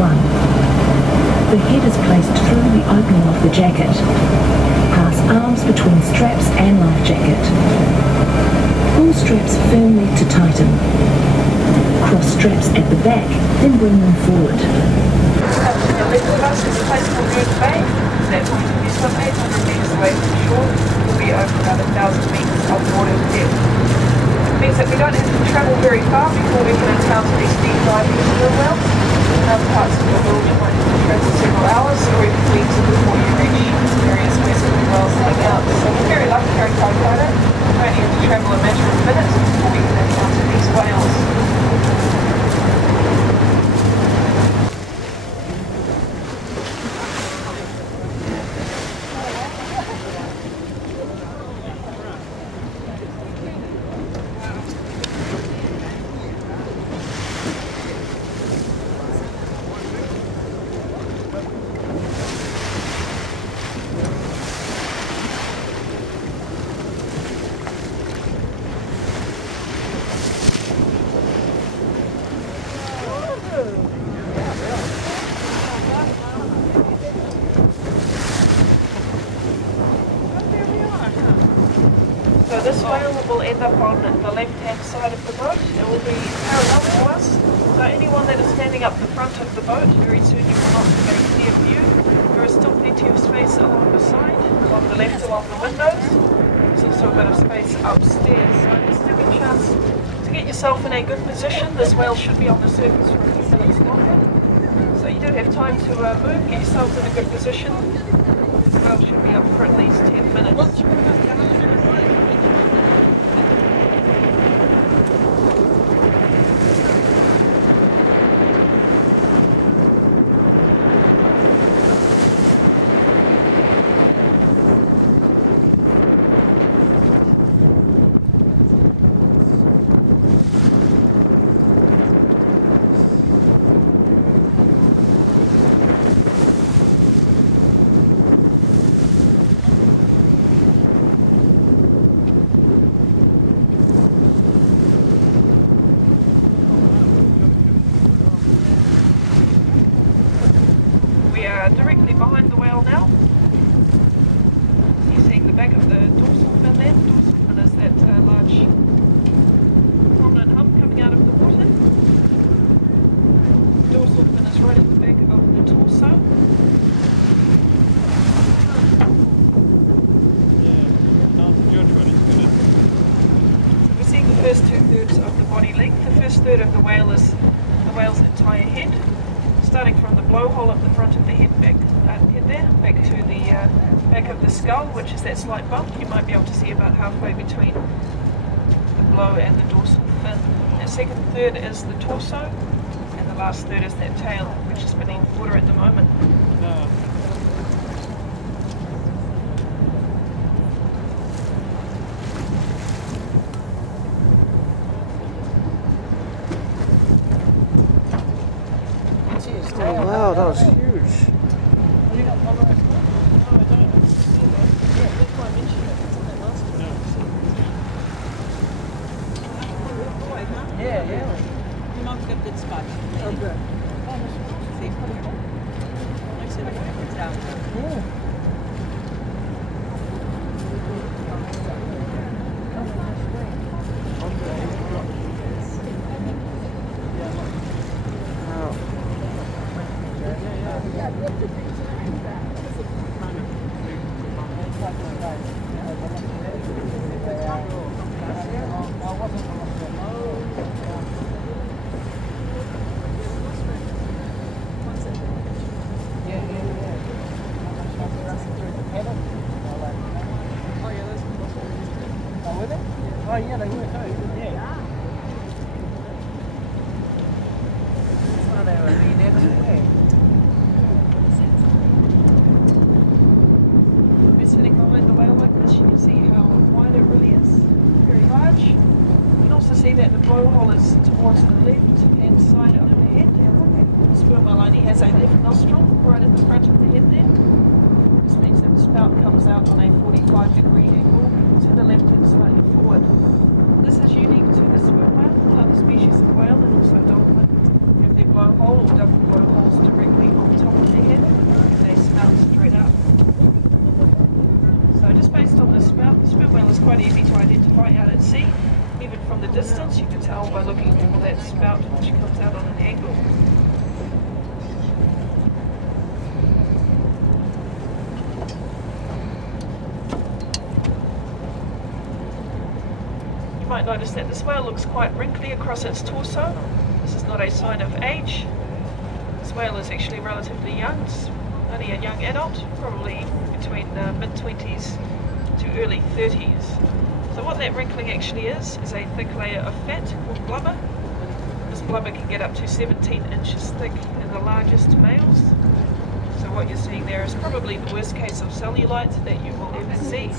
1. The head is placed through the opening of the jacket. Pass arms between straps and life jacket. Pull straps firmly to tighten. Cross straps at the back, then bring them forward. The left of us is a place called Good Bay. That point will be some 800 metres away from shore. We'll be over about 1,000 metres of water depth. It means that we don't have to travel very far before we can encounter these deep diving sperm whales. In other parts of the world you might have to travel several hours or even weeks before you reach areas where sperm whales hang out. So we're very lucky here in Kaikoura. We only have to travel a matter of minutes before we can encounter these whales. So this whale will end up on the left-hand side of the boat. It will be parallel to us. So anyone that is standing up the front of the boat, very soon you will not get a clear view. There is still plenty of space along the side, along the left along the windows. There's also a bit of space upstairs. So there's still a chance to get yourself in a good position. This whale should be on the surface for a few minutes longer. So you do have time to move, get yourself in a good position. This whale should be up for at least 10 minutes. We are directly behind the whale now. You're seeing the back of the dorsal fin there. The dorsal fin is that large prominent hump coming out of the water. The dorsal fin is right at the back of the torso. So we're seeing the first 2/3 of the body length. The first third of the whale is the whale's entire head. Starting from the blowhole at the front of the head back to the back of the skull, which is that slight bump. You might be able to see about halfway between the blow and the dorsal fin. The second third is the torso, and the last third is that tail, which is beneath water at the moment. Oh, wow, that was huge. Yeah, yeah. Die man gibt den Spot. Okay. Oh yeah, they were too. Yeah. Oh, they were really never there. We're sitting behind the whale like this. You can see how wide it really is. Very large. You can also see that the blowhole is towards the left-hand side of the head. The sperm whale only has a left nostril right at the front of the head there. This means that the spout comes out on a 45-degree angle to the left and slightly forward. This is unique to the sperm whale. Other species of whale and also dolphin have their blowhole or double blowholes to just based on the spout, the sperm whale is quite easy to identify out at sea. Even from the distance, you can tell by looking for that spout which comes out on an angle. You might notice that this whale looks quite wrinkly across its torso. This is not a sign of age. This whale is actually relatively young. It's only a young adult, probably between mid-20s to early 30s. So what that wrinkling actually is a thick layer of fat called blubber. This blubber can get up to 17 inches thick in the largest males. So what you're seeing there is probably the worst case of cellulite that you will ever see.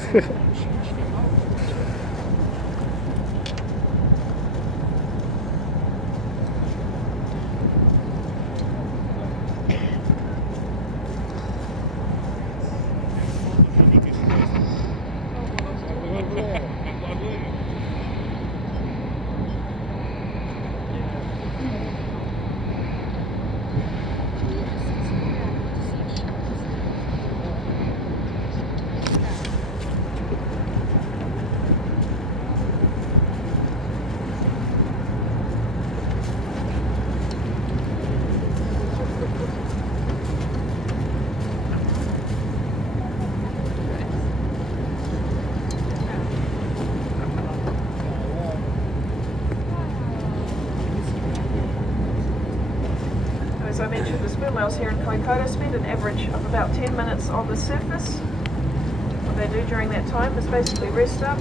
As I mentioned, the sperm whales here in Kaikoura spend an average of about 10 minutes on the surface. What they do during that time is basically rest up,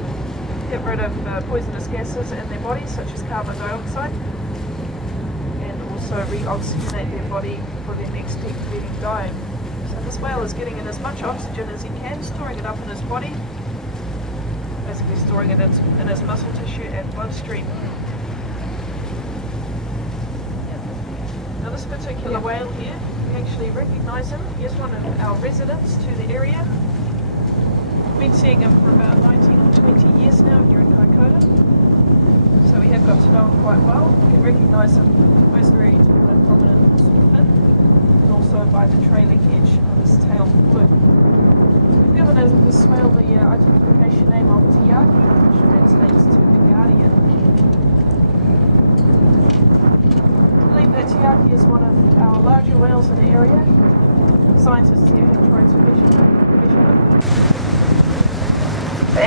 get rid of poisonous gases in their bodies, such as carbon dioxide, and also re-oxygenate their body for their next deep feeding dive. So this whale is getting in as much oxygen as he can, storing it up in his body, basically storing it in his muscle tissue and bloodstream. Now this particular whale here, we actually recognise him. He is one of our residents to the area. We've been seeing him for about 19 or 20 years now here in Kaikoura. So we have got to know him quite well. We can recognise him by his very tall and prominent fin, and also by the trailing edge of his tail fluke. We've given this whale the identification name of Tiaki, which translates to the guardian. That Tiaki is one of our larger whales in the area. Scientists here have tried to measure them.